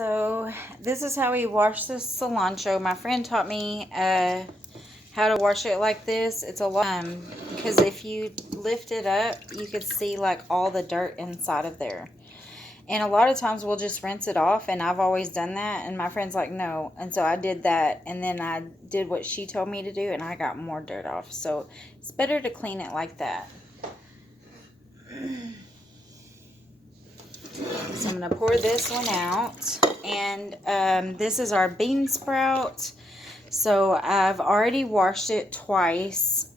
So this is how we wash the cilantro. My friend taught me how to wash it like this. It's a lot because if you lift it up, you could see like all the dirt inside of there. And a lot of times we'll just rinse it off, and I've always done that, and my friend's like, no. And so I did that, and then I did what she told me to do, and I got more dirt off. So it's better to clean it like that. So I'm going to pour this one out, and this is our bean sprout. So I've already washed it twice.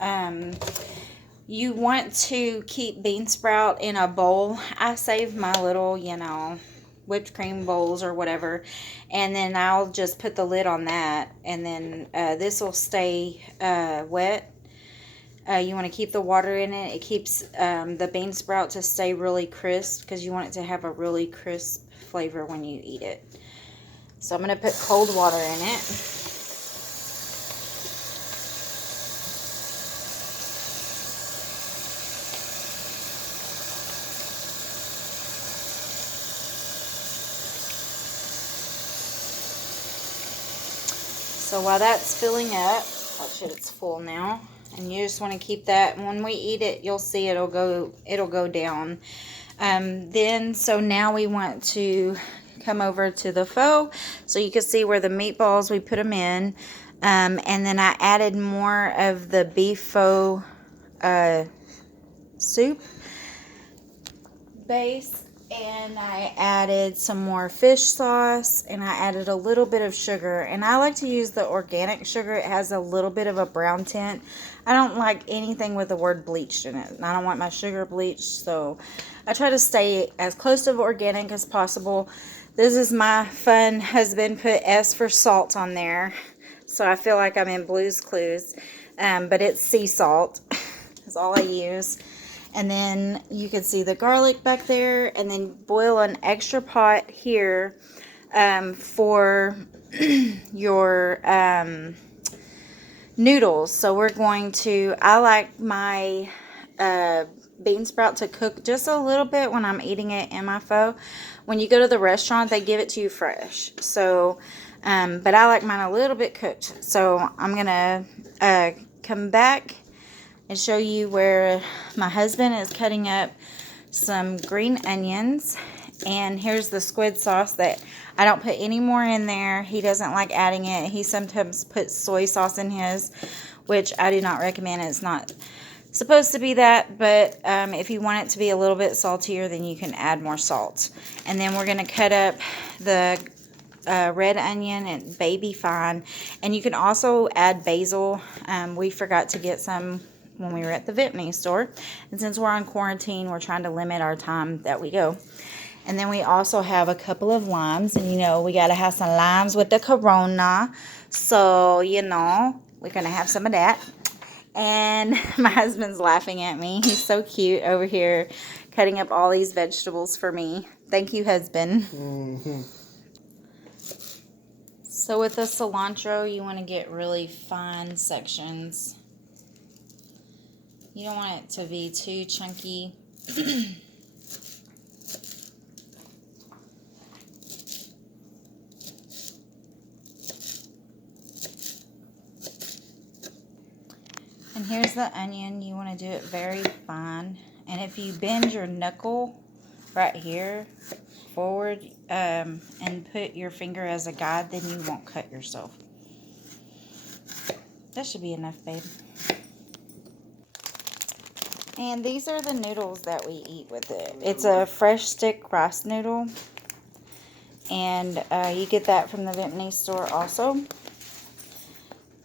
You want to keep bean sprout in a bowl. I save my little, whipped cream bowls or whatever, and then I'll just put the lid on that, and then this will stay wet. You want to keep the water in it. It keeps the bean sprout to stay really crisp because you want it to have a really crisp flavor when you eat it. So I'm going to put cold water in it. So while that's filling up, watch it, it's full now. And you just want to keep that. When we eat it, you'll see it'll go down. So now we want to come over to the pho. So you can see where the meatballs, we put them in. And then I added more of the beef pho soup base. And I added some more fish sauce, and I added a little bit of sugar. And I like to use the organic sugar. It has a little bit of a brown tint. I don't like anything with the word bleached in it. And I don't want my sugar bleached, so I try to stay as close to organic as possible. This is my fun husband put S for salt on there. So I feel like I'm in Blue's Clues. But it's sea salt. That's all I use. And then you can see the garlic back there. And then boil an extra pot here for your noodles. So we're going to, I like my bean sprout to cook just a little bit when I'm eating it in my pho. When you go to the restaurant, they give it to you fresh. So, but I like mine a little bit cooked. So I'm going to come back and show you where my husband is cutting up some green onions. And here's the squid sauce that I don't put any more in there. He doesn't like adding it. He sometimes puts soy sauce in his, which I do not recommend. It's not supposed to be that, but if you want it to be a little bit saltier, then you can add more salt. And then we're going to cut up the red onion and baby fine. And you can also add basil. We forgot to get some when we were at the Vietnamese store. And since we're on quarantine, we're trying to limit our time that we go. And then we also have a couple of limes. And, we got to have some limes with the Corona. So, we're going to have some of that. And my husband's laughing at me. He's so cute over here cutting up all these vegetables for me. Thank you, husband. Mm-hmm. So with the cilantro, you want to get really fine sections. You don't want it to be too chunky. And here's the onion. You want to do it very fine. And if you bend your knuckle right here forward and put your finger as a guide, then you won't cut yourself. That should be enough, babe. And these are the noodles that we eat with it. It's a fresh stick rice noodle. And you get that from the Vietnamese store also.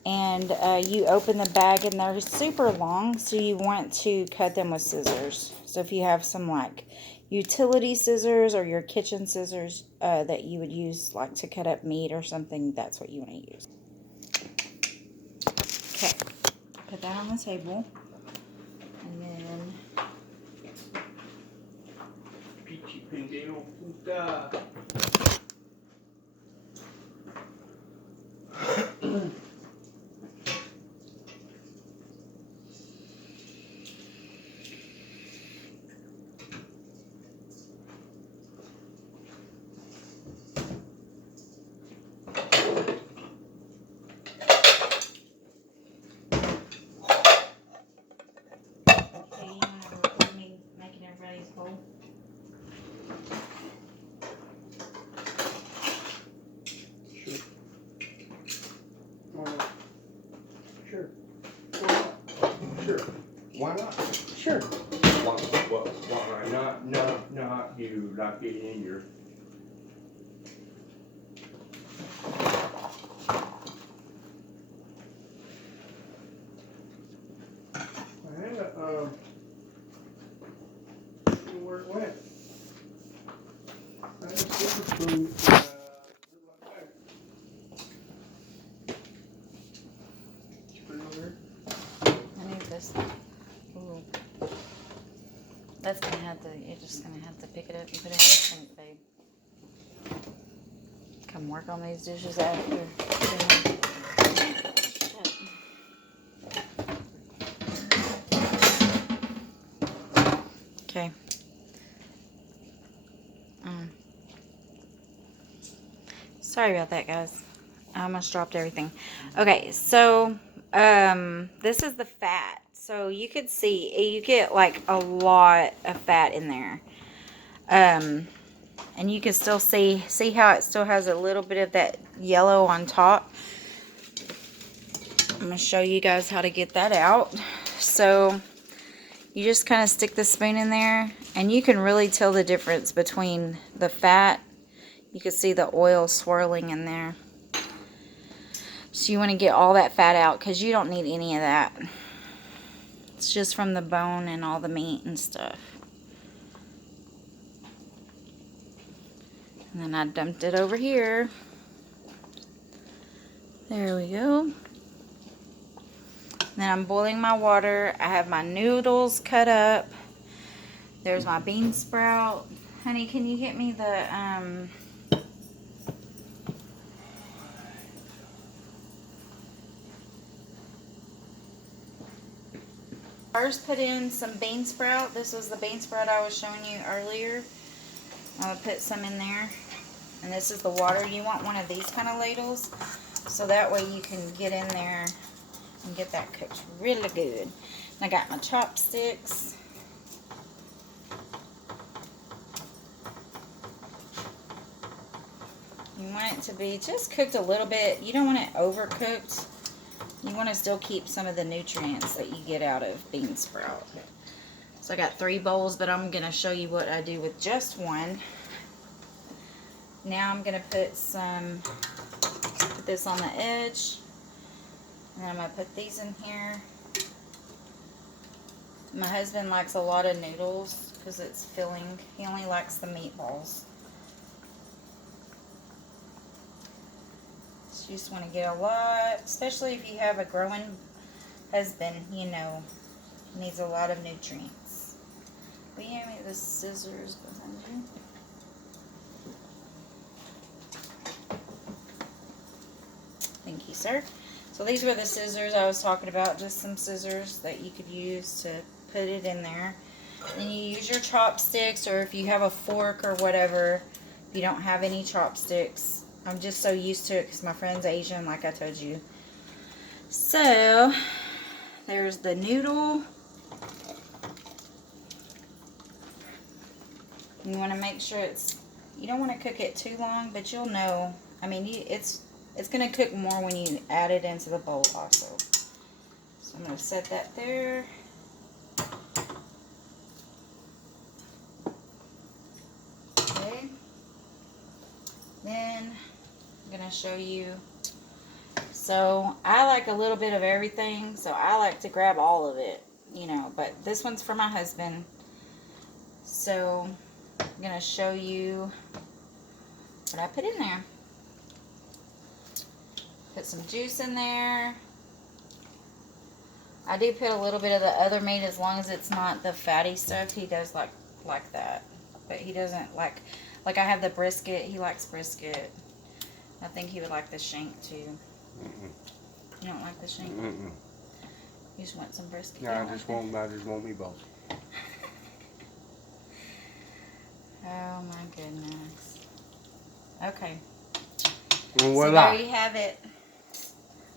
And you open the bag, and they're super long, so you want to cut them with scissors. So if you have some like utility scissors or your kitchen scissors that you would use like to cut up meat or something, that's what you want to use. Okay, put that on the table. And then not get in your. Where it went? I had a silver spoon. I need this. Ooh. That's gonna have to, you're just gonna have to pick it up and put it in the sink, babe. Come work on these dishes after. Okay. Sorry about that, guys. I almost dropped everything. Okay, so this is the fat. So you could see, you get like a lot of fat in there. And you can still see how it still has a little bit of that yellow on top. I'm going to show you guys how to get that out. So you just kind of stick the spoon in there, and you can really tell the difference between the fat. You can see the oil swirling in there. So you want to get all that fat out because you don't need any of that. It's just from the bone and all the meat and stuff. And then I dumped it over here. There we go. Then I'm boiling my water. I have my noodles cut up. There's my bean sprout. Honey, can you get me the first put in some bean sprout. This was the bean sprout I was showing you earlier. I'm going to put some in there. And this is the water. You want one of these kind of ladles, so that way you can get in there and get that cooked really good. And I got my chopsticks. You want it to be just cooked a little bit. You don't want it overcooked. You want to still keep some of the nutrients that you get out of bean sprout. So I got 3 bowls, but I'm going to show you what I do with just one. Now I'm going to put this on the edge. And then I'm going to put these in here. My husband likes a lot of noodles because it's filling. He only likes the meatballs. So you just want to get a lot, especially if you have a growing husband, you know, needs a lot of nutrients. Will you hand me the scissors behind you? Thank you, sir. So these were the scissors I was talking about, just some scissors that you could use to put it in there. And you use your chopsticks, or if you have a fork or whatever. If you don't have any chopsticks, I'm just so used to it because my friend's Asian, like I told you. So there's the noodle. You want to make sure you don't want to cook it too long, but you'll know. I mean, it's going to cook more when you add it into the bowl also. So I'm going to set that there. Okay. Then I'm going to show you. So I like a little bit of everything, so I like to grab all of it, you know, but this one's for my husband. So I'm going to show you what I put in there. Put some juice in there. I do put a little bit of the other meat as long as it's not the fatty stuff. He does like that. But he doesn't like I have the brisket. He likes brisket. I think he would like the shank too. You don't like the shank? You just want some brisket? Yeah, I just want meatballs. Oh my goodness. Okay. Well, so there you have it.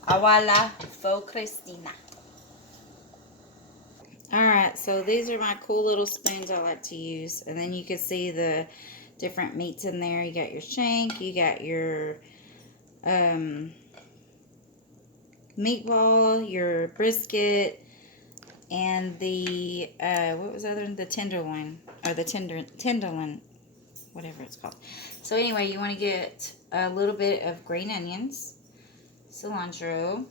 Awala fo Christina. Alright, so these are my cool little spoons I like to use. And then you can see the different meats in there. You got your shank, you got your meatball, your brisket, and the what was the other one? The tenderloin, or the tenderloin. whatever it's called. So anyway, you want to get a little bit of green onions, cilantro,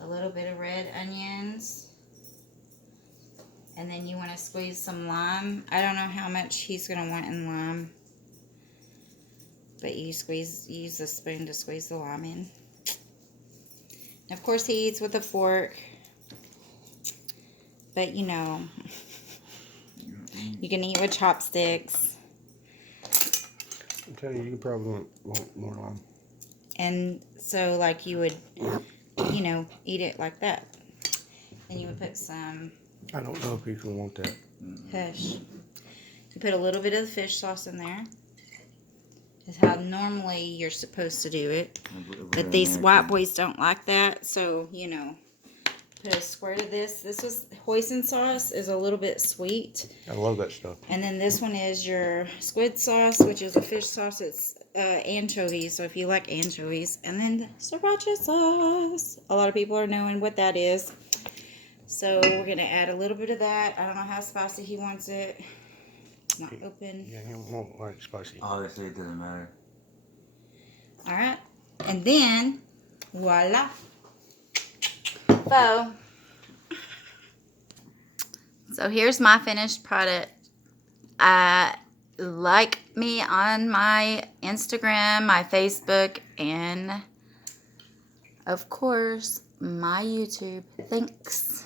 a little bit of red onions, and then you want to squeeze some lime. I don't know how much he's going to want in lime, but you use the spoon to squeeze the lime in. And of course he eats with a fork, but you know, you can eat with chopsticks. I'm telling you, you probably want more lime. And so like you would, you know, eat it like that. Then you would put some, I don't know if he's gonna want that. hush. You put a little bit of the fish sauce in there. Is how normally you're supposed to do it. But these white boys don't like that, so you know, put a squirt of this. This was hoisin sauce, is a little bit sweet. I love that stuff. And then this one is your squid sauce, which is a fish sauce. It's anchovies, so if you like anchovies. And then sriracha sauce. A lot of people are knowing what that is. So we're going to add a little bit of that. I don't know how spicy he wants it. It's not open. Yeah, he won't like spicy. Obviously, it doesn't matter. All right. And then, voila. So here's my finished product. Like me on my Instagram, my Facebook, and of course my YouTube. Thanks.